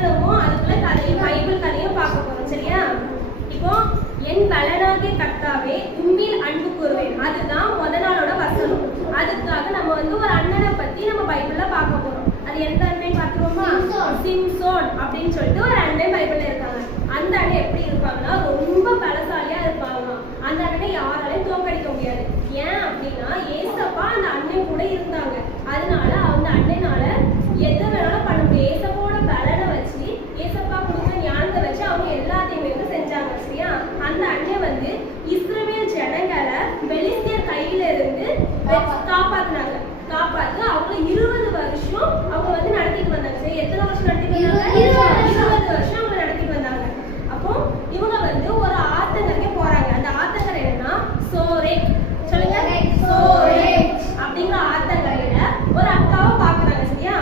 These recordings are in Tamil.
வசனமும் அதுக்குள்ள கதையும் பைபிள் கதையும் பார்க்க போறோம். சரியா? இப்போ என் பலனாகிய கர்த்தாவே உம்மில் அன்பு கூறுவேன், அதுதான் முத நாளோட வசனம். அதுக்காக நம்ம ஒரு அண்ணனை பத்தி நம்ம பைபிள்ல பார்க்க போறோம். அது எந்த அண்ணன் பார்த்துருவோமா? சிம்சோன் அப்படின்னு சொல்லிட்டு ஒரு அண்ணன் பைபிள்ல இருக்காங்க. அந்த அண்ணன் எப்படி இருப்பாங்கன்னா ரொம்ப பலசாலியா இருப்பாங்க. அந்த அண்ணனை யாராலையும் தோற்கடிக்க முடியாது. ஏன் அப்படின்னா ஏசப்பா அந்த அண்ணன் கூட இருந்தாங்க. அதனால அந்த அண்ணனால எதை வேணாலும் பண்ண முடியும். ஏசப்பாவோட பலனை வச்சு ஏசப்பா கொடுத்த ஞானத்தை வச்சு அவங்க எல்லாத்தையுமே செஞ்சாங்க. சரியா? அந்த அண்ணன் இஸ்ரவேல் ஜனங்களை பெலிஸ்தியர் கையில இருந்து காப்பாத்தினாங்க. காப்பாத்து அவங்க 20 வருஷம் அவங்க நடத்திட்டு வந்தாங்க. சரி, எத்தனை வருஷம் நடத்திட்டு வந்தாங்க? 20 வருஷம் அவங்க நடத்திட்டு வந்தாங்க. அப்போ இவங்க ஒரு ஆத்தங்கரைக்கு போறாங்க. அந்த ஆத்தங்கரை என்னன்னா சோரேக். சொல்லுங்க, சோரேக் அப்படிங்கிற ஆத்தங்கரையில ஒரு அக்காவை பாக்குறாங்க. சரியா?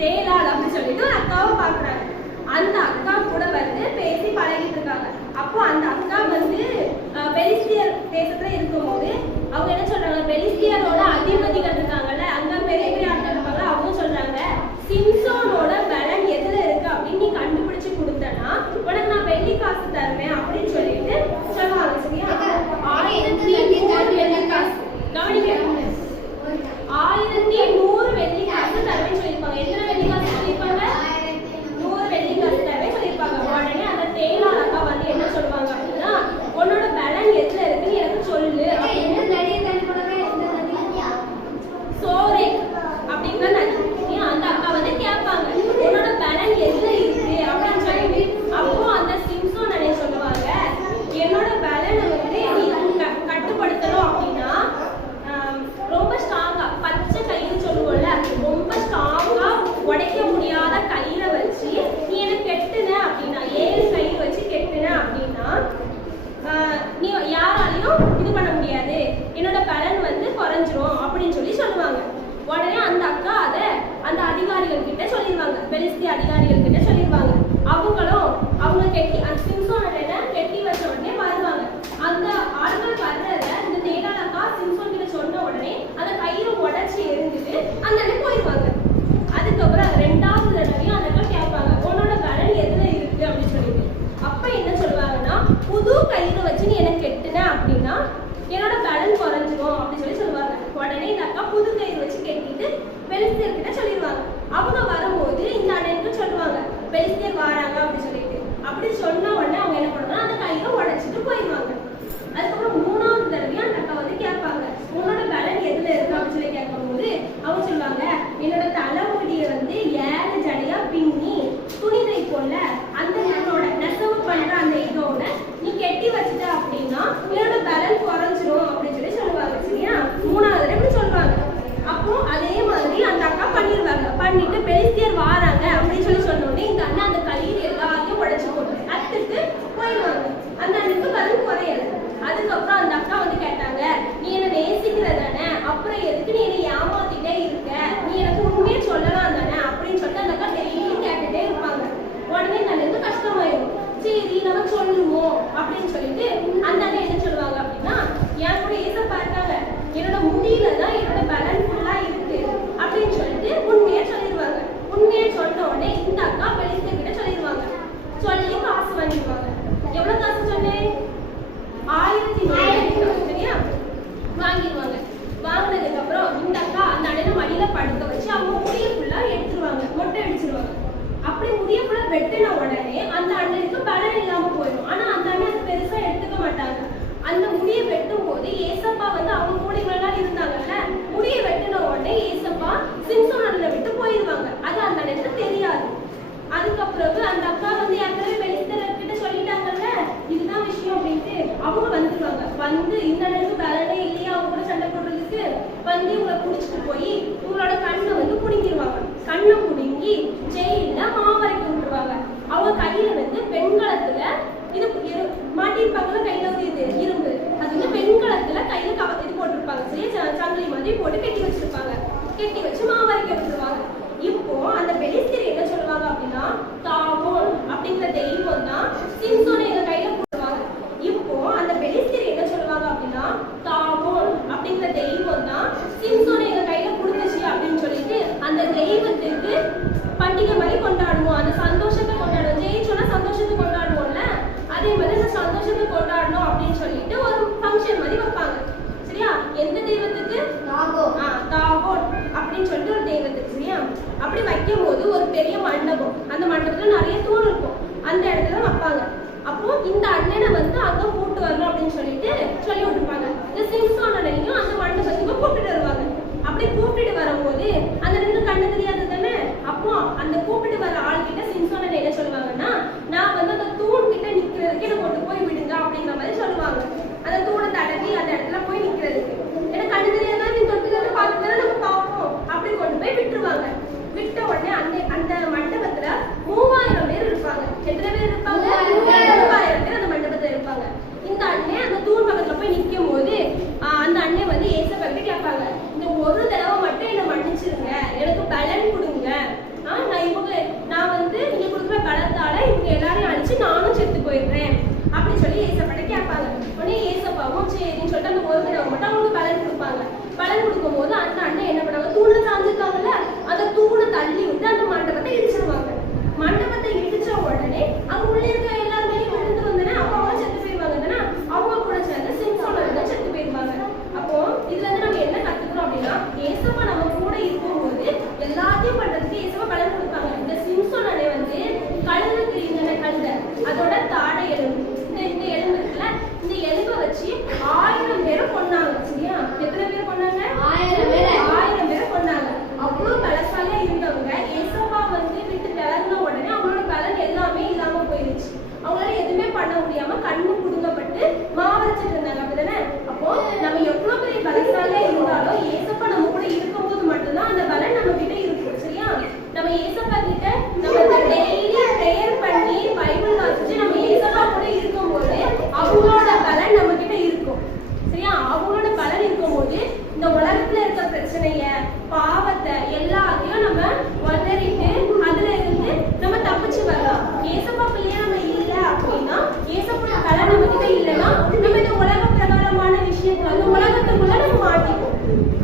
தேலால் அப்படின்னு சொல்லிட்டு ஒரு அக்காவை பாக்குறாங்க. அந்த அக்கா கூட பேசி பழகிட்டு இருக்காங்க. அப்போ அந்த அக்கா பெலிஸ்தியர் தேசத்துல இருக்கும்போது அவங்க என்ன சொல்றாங்க, பெலிஸ்தியரோட அதிபதிகள் இருக்காங்கல்ல, அங்க பெரிய பெரிய ஆட்கள் இருப்பாங்க. அவங்க சொல்றாங்க, சிம்சோனோட பலன் எதுல இருக்கு அப்படின்னு நீ கண்டுபிடிச்சு கொடுத்தனா உனக்கு நான் வெள்ளி காசு தருவேன் அப்படின்னு சொல்லிட்டு சொல்லுவாங்க. சரியா? 1100 வெள்ளி காசு. கவனிக்க, 1100 வெள்ளி காசு தருவேன்னு சொல்லியிருப்பாங்க. எத்தனை வெள்ளி காசு சொல்லியிருப்பாங்க? 100 வெள்ளி காசு தருவேன் சொல்லியிருப்பாங்க. உடனே அந்த தேலால் அக்கா என்ன சொல்லுவாங்க அப்படின்னா, உன்னோட பலன் எதுல இருக்குன்னு எனக்கு சொல்லு அப்படின்னு சோரேக் அப்படிங்கிற நதி அந்த அக்கா கேட்பாங்க, உன்னோட பலன் எதுல இருக்கு அப்படின்னு சொல்லிட்டு. அப்போ அந்த சிம்சோன் அண்ணே சொல்லுவாங்க, என்னோட பலனை நீ கட்டுப்படுத்தணும் அப்படின்னா ரொம்ப ஸ்ட்ராங்கா பச்சை கயிறு சொல்லுவோம்ல, ரொம்ப ஸ்ட்ராங்கா உடைக்க முடியாத கயிறை வச்சு நீ எனக்கு கெட்டுன அப்படின்னா, 7 கயிறு வச்சு கெட்டுன அப்படின்னா நீ யாராலையும் இது பண்ண முடியாது, என்னோட பலன் குறைஞ்சிரும் அப்படின்னு சொல்லுவாங்க. உடனே அந்த அக்கா அதை அந்த அதிகாரிகள் கிட்ட சொல்லிடுவாங்க, பெலிஸ்திய அதிகாரிகள் கிட்ட சொல்லிடுவாங்க. அவங்களும் அவங்க சிம்சோனை கெட்டி வச்ச உடனே வருவாங்க. அந்த ஆளுகள் வர்றத இந்த தேலால் அக்கா சிம்சோன் கிட்ட சொன்ன உடனே அந்த கயிறு உடைச்சி எரிஞ்சுட்டு அந்த அண்ணன் போயிடுவாங்க. அதுக்கப்புறம் 2வது தடவையும் அந்த அக்கா கேட்பாங்க, உன்னோட பலன் எதுல இருக்கு அப்படின்னு சொல்லிட்டு. அப்ப என்ன சொல்லுவாங்கன்னா, புது கயிறு வச்சு நீ எனக்கு கெட்டுன அப்படின்னா என்னோட பலன் குறைஞ்சிரும் அப்படின்னு சொல்லுவாங்க. உடனே இந்த அக்கா புது கயிறு வச்சு கெட்டிட்டு பெலிஸ்தியர் கிட்ட சொல்லிடுவாங்க. அவங்க வரும்போது இந்த அண்ணனுக்கு சொல்லுவாங்க, பெலிஸ்தியர் வராங்க அப்படின்னு சொல்லிட்டு. அப்படி சொன்ன உடனே அவங்க என்ன பண்ணுவாங்க, அந்த கயிறை உடைச்சிட்டு போயிடுவாங்க. அதுக்கப்புறம் 3வது தடவையும் அந்த அக்கா கேட்பாங்க, உன்னோட பலன் எதுல இருக்கு அப்படின்னு சொல்லி கேட்கும்போது அவங்க சொல்லுவாங்க, என்னோட தலைமுடியை 7 ஜடையா பின்னி துணிதை போல அந்த என்னோட நெசவு பண்ற அந்த இதோட நீ கெட்டி வச்சுட்ட அப்படின்னா என்னோட பலன் குறைஞ்சிரும் அப்படின்னு சொல்லுவாங்க. சரியா? 3வது இப்படி சொல்லுவாங்க. அப்போ அதே மாதிரி அந்த அக்கா பண்ணிடுவாங்க. பண்ணிட்டு பெலிஸ்தியர் வாராங்க அப்படின்னு சொன்னோடனே இந்த அண்ணன் அந்த கயிறு எல்லாத்தையும் உடைச்சு போட்டு அத்துட்டு போயிடுவாங்க. அந்த அண்ணனுக்கு பலன் குறையாது. அதுக்கப்புறம் அந்த அக்கா கேட்டாங்க, நீ என்ன நேசிக்கிறதானே, அப்புறம் எதுக்கு நீ என்னை ஏமாத்திட்டே இருக்க, நீ எனக்கு உண்மையே சொல்லலாம் தானே அப்படின்னு சொல்லிட்டு அந்த அக்கா டெய்லியும் கேட்டுட்டே இருப்பாங்க. உடனே இந்த அண்ணனுக்கு கஷ்டமாயிடும். சரி நம்ம சொல்லுவோம் அப்படின்னு சொல்லிட்டு அந்த அண்ணன் என்ன சொல்லுவாங்க அப்படின்னா, என் கூட ஏசப்பா இருக்காங்க, என்னோட முடியில தான் என்னோட பலன் ஃபுல்லா இருக்கு அப்படின்னு சொல்லிட்டு உண்மையா சொல்லிடுவாங்க. உண்மையா சொன்ன உடனே இந்த அக்கா பெலிஸ்தியர் கிட்ட சொல்லிடுவாங்க. சொல்லி காசு வாங்கிடுவாங்க. எவ்வளவு காசு சொன்னேன்? 1100. சரியா? வாங்கிடுவாங்க. வாங்கினதுக்கு அப்புறம் இந்த அக்கா அந்த அண்ணனை மடியில படுக்க வச்சு அவங்க முடிய ஃபுல்லா எடுத்துருவாங்க, மொட்டை அடிச்சிருவாங்க. அப்படி முடிய ஃபுல்லா வெட்டின உடனே அந்த அண்ணனுக்கு பலன் இல்லாம போயிடும். ஆனா அந்த அண்ணன் அது பெருசா எடுத்துக்க மாட்டாங்க. அந்த முடியை வெட்டும் போது ஏசப்பா அவங்க கூட இவ்வளவு நாள் இருந்தாங்கல்ல, முடியை வெட்டின உடனே ஏசப்பா சிம்சோன் அண்ணனை விட்டு போயிடுவாங்க. அது அந்த அண்ணனுக்கு தெரியாது. அதுக்கப்புறம் அந்த அக்கா ஏற்கனவே பெலிஸ்தியர் கிட்ட சொல்லிட்டாங்கல்ல, இதுதான் விஷயம் அப்படின்ட்டு அவங்க வந்துருவாங்க. இந்த அண்ணனுக்கு பலனே இல்லையா அவங்க கூட சண்டை போடுறதுக்கு இவங்களை புடிச்சிட்டு போய் இவங்களோட கண்ணை புடுங்கிடுவாங்க. கண்ணை புடுங்கி ஜெயில மாவரைக்க விட்டுருவாங்க. அவங்க கையில பெண்களத்துல இது மாட்டிருப்பாங்கல்ல, கையில இது இரும்பு, அது பெண்களத்துல கையில இது போட்டிருப்பாங்க. சரியா? சங்கிலி மாதிரி போட்டு கெட்டி வச்சிருப்பாங்க. கெட்டி வச்சு மாவரைக்க விட்டுருவாங்க. இப்போ அந்த பெலிஸ்தியர் என்ன சொல்லுவாங்க அப்படின்னா, தாகோன் அப்படிங்கிற தெய்வம் தான் சிம்சோனை எங்க கையில போடுவாங்க. இப்போ அந்த பெலிஸ்தியர் என்ன சொல்லுவாங்க அப்படின்னா, தாகோன் அப்படிங்கிற தெய்வம் தான் சிம்சோனை எங்க கையில கொடுத்துச்சு அப்படின்னு சொல்லிட்டு அந்த தெய்வத்துக்கு பண்டிகை மாதிரி கொண்டாடுவாங்க. அப்படின்னு சொல்லிட்டு ஒரு தெய்வத்துக்கு. சரியா? அப்படி வைக்கும் போது ஒரு பெரிய மண்டபம், அந்த மண்டபத்துல நிறைய தூண் இருக்கும், அந்த இடத்துல வைப்பாங்க. அப்போ இந்த அண்ணனை வந்து அங்க கூட்டு வரணும் அப்படின்னு சொல்லிட்டு சொல்லி விட்டுருப்பாங்க. இந்த சிம்சோன் அண்ணனையும் அந்த மண்டபத்துக்கு கூப்பிட்டு வருவாங்க. அப்படி கூப்பிட்டு வரும்போது அந்த ரெண்டு கண்ணு தெரியாது தானே. அப்போ அந்த கூப்பிட்டு வர ஆள்கிட்ட சிம்சோன் அண்ணன் என்ன சொல்லுவாங்கன்னா, நான் வந்து அந்த தூண் கிட்ட நிக்கிறதுக்கு என்ன கொண்டு போய் விடுங்க அப்படிங்கிற மாதிரி சொல்லுவாங்க. அந்த தூணை தடவி அந்த இடத்துல போய் நிக்கிறதுக்கு. ஏன்னா கண்ணு தெரியாதான் நீ தொட்டுக்கிறத பார்த்துதானே நம்ம பார்ப்போம். அப்படி கொண்டு போய் விட்டுருவாங்க. விட்ட உடனே அந்த மண்டபத்துல 3000 பேர் இருப்பாங்க. எத்தனை பேர் இருப்பாங்க? 3000 பேர் அந்த மண்டபத்துல இருப்பாங்க. இந்த அண்ணன் அந்த தூண் பக்கத்துல போய் நிற்கும் போது அந்த அண்ணன் வந்து ஏசப்பா கிட்ட கேட்பாங்க, இந்த ஒரு தடவை மட்டும் என்ன மன்னிச்சிருங்க, எனக்கு பலன் கொடுங்க. நான் வந்து நீங்க கொடுக்குற பலத்தால இவங்க எல்லாரையும் அழிச்சு நானும் செத்து போயிடுறேன் அப்படின்னு சொல்லி ஏசப்பாட்ட கேட்பாங்க. உடனே ஏசப்பாவும் சரின்னு சொல்லிட்டு அந்த ஒரு தடவை மட்டும் அவங்களுக்கு பலன் கொடுப்பாங்க. பலன் கொடுக்கும் போது அந்த அண்ணன் என்ன பண்ணாங்க, தூண்ல சாஞ்சிருக்காங்கல்ல, அந்த தூணை தள்ளி விட்டு அந்த மண்டபத்தை இடிச்சிருவாங்க. மண்டபத்தை இடிச்ச உடனே அங்க உள்ள இருக்க எல்லாருமே விழுந்து வந்தனே, அப்ப அவங்க செத்து போயிருவாங்க தானே. அவங்க கூட சேர்ந்து சிம்சோன் அண்ணன் செத்து போயிருவாங்க. அப்போ இதுல இருந்து நம்ம என்ன கத்துக்கிறோம் அப்படின்னா, ஏசப்பா நம்ம கூட இருக்கும்போது எல்லாத்தையும் பண்றதுக்கு ஏசப்பா பலன் கொடுப்பாங்க. இந்த சிம்சோன் அண்ணன் வந்து கழுதுக்கு இருந்த கழுதை, அதோட தாடை எலும்பு, இந்த எலும்பு இருக்குல்ல, இந்த எலும்பை வச்சு 1000 பேரை கொன்னாங்க. சரியா? எத்தனை பேர் கொன்னாங்க? 1000 பேரை கொன்னாங்க. அவ்வளவு பலசாலியா இருந்தவங்க ஏசப்பா வந்து விட்டு விலகின உடனே அவங்களோட பலன் எல்லாமே இல்லாம போயிருச்சு. அவங்களால எதுவுமே பண்ண முடியாம கண்ணு புடுங்கப்பட்டு மாவரைச்சிட்டு இருந்தாங்க. அப்படிதானே? அப்போ நம்ம எவ்வளவு பெரிய பலசாலியா இருந்தாலும் ஏசப்பா நம்ம கூட இருக்கும்போது மட்டும்தான் அந்த பலன் நம்ம கிட்ட இருக்கும். சரியா? நம்ம ஏசப்பா கிட்ட நம்ம டெய்லி ப்ரேயர் பண்ணி பைபிள் வாசிச்சு நம்ம ஏசப்பா கூட இருக்கும்போது அவங்களோட பலன் நம்ம கிட்ட இருக்கும். சரியா? அவங்களோட பலன் இருக்கும்போது இந்த உலகத்துல இருக்க பிரச்சனைய, பாவத்தை எல்லாத்தையும் நம்ம உதறிட்டு அதுல இருந்து நம்ம தப்பிச்சு வரலாம். ஏசப்பா பிள்ளையா நம்ம இல்ல அப்படின்னா, ஏசப்பா பலன் நம்ம கிட்ட இல்லைன்னா நம்ம இந்த உலக பிரகாரமான விஷயத்துல அந்த உலகத்துக்குள்ள நம்ம மாட்டிப்போம்.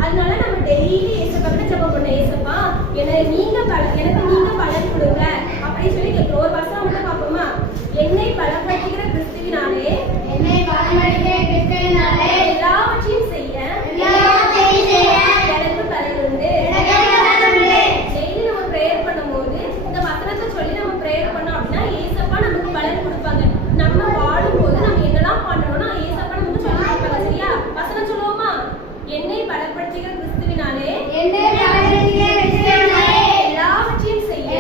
அதனால நம்ம டெய்லி ஏசப்பா கிட்ட ஜெபம் பண்ண, ஏசப்பா எனக்கு நீங்க பலன் கொடுங்க அப்படின்னு சொல்லி கேட்கிறோம். ஒரு வசனம் மட்டும் பார்ப்போமா? என்னை பலப்படுத்துகிற கிறிஸ்துவினாலே எல்லாவற்றையும் செய்ய எனக்கு பலன் உண்டு. டெய்லி நம்ம ப்ரேயர் பண்ணும்போது இந்த வசனத்தை சொல்லி நம்ம ப்ரேயர் பண்ணோம் அப்படின்னா ஏசப்பா நமக்கு பலன் கொடுப்பாங்க. நம்ம வாழும்போது நம்ம என்னெல்லாம் பண்ணணும்னா ஏசப்பா நமக்கு சொல்லி கொடுப்பாங்க. சரியா? வசனம் சொல்லுவோமா? என்னை பலப்படுத்துகிற கிறிஸ்துவினாலே எல்லாவற்றையும் செய்ய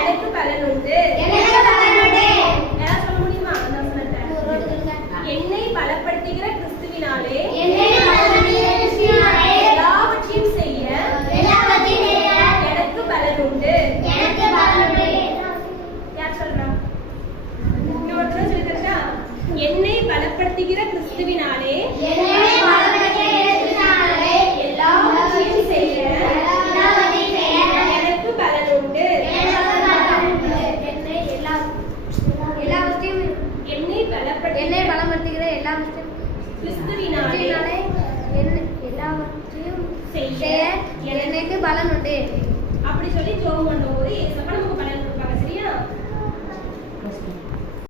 எனக்கு பலன் உண்டு. யாராவது சொல்ல முடியுமா அந்த வசனத்தை? என்னை பலப்படுத்துகிற கிறிஸ்துவினாலே எல்லாவற்றையும் செய்ய எனக்கு பலன் உண்டு. யார் சொல்றா? இன்னொரு தடவை சொல்லி தரட்டா? என்னை பலப்படுத்துகிற கிறிஸ்துவினாலே எல்லாவற்றையும் செய்ய எனக்கு பலன் உண்டு. என்னை பலப்படுத்துகிற எல்லாவற்றையும் கிறிஸ்துவினாலே எல்லாவற்றையும் செய்ய எனக்கு பலன் உண்டு. அப்படி சொல்லி ஜெபம் பண்ணும்போது ஏசப்பா நமக்கு பலன் கொடுப்பாங்க. சரியா?